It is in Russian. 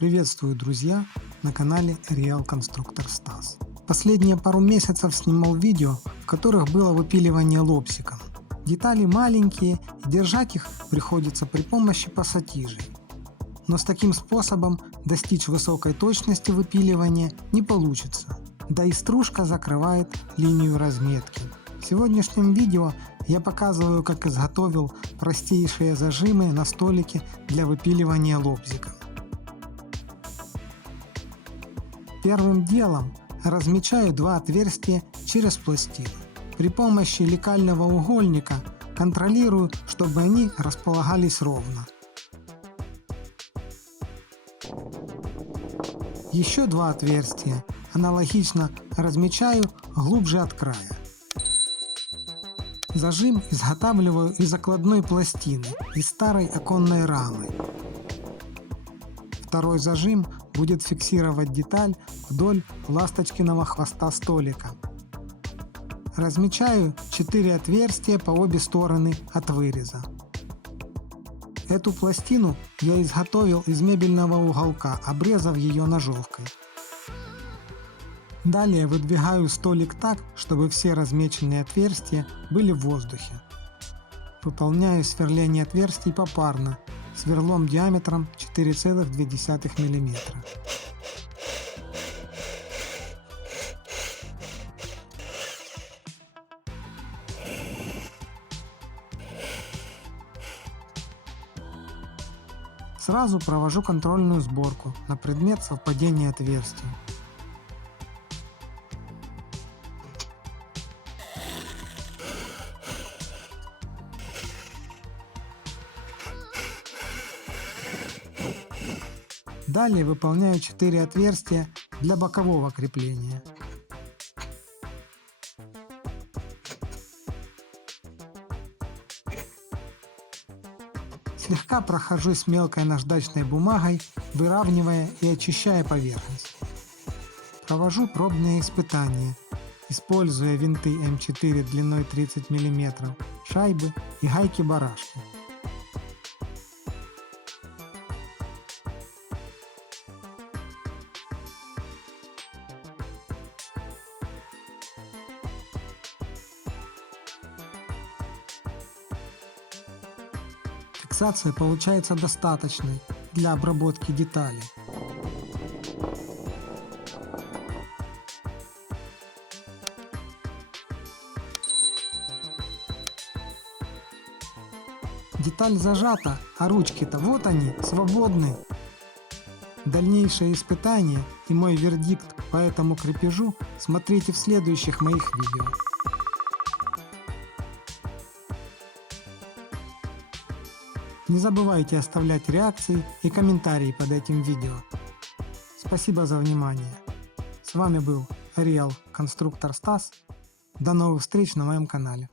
Приветствую, друзья, на канале Real Constructor Стас. Последние пару месяцев снимал видео, в которых было выпиливание лобзиком. Детали маленькие и держать их приходится при помощи пассатижей. Но с таким способом достичь высокой точности выпиливания не получится, да и стружка закрывает линию разметки. В сегодняшнем видео я показываю, как изготовил простейшие зажимы на столике для выпиливания лобзика. Первым делом размечаю два отверстия через пластину. При помощи лекального угольника контролирую, чтобы они располагались ровно. Еще два отверстия аналогично размечаю глубже от края. Зажим изготавливаю из окладной пластины из старой оконной рамы. Второй зажим будет фиксировать деталь вдоль ласточкиного хвоста столика. Размечаю 4 отверстия по обе стороны от выреза. Эту пластину я изготовил из мебельного уголка, обрезав ее ножовкой. Далее выдвигаю столик так, чтобы все размеченные отверстия были в воздухе. Выполняю сверление отверстий попарно, сверлом диаметром 4,2 мм. Сразу провожу контрольную сборку на предмет совпадения отверстий. Далее выполняю 4 отверстия для бокового крепления. Слегка прохожусь мелкой наждачной бумагой, выравнивая и очищая поверхность. Провожу пробные испытания, используя винты М4 длиной 30 мм, шайбы и гайки-барашки. Фиксация получается достаточной для обработки деталей. Деталь зажата, а ручки-то вот они, свободны. Дальнейшее испытание и мой вердикт по этому крепежу смотрите в следующих моих видео. Не забывайте оставлять реакции и комментарии под этим видео. Спасибо за внимание. С вами был Real Constructor Стас. До новых встреч на моем канале.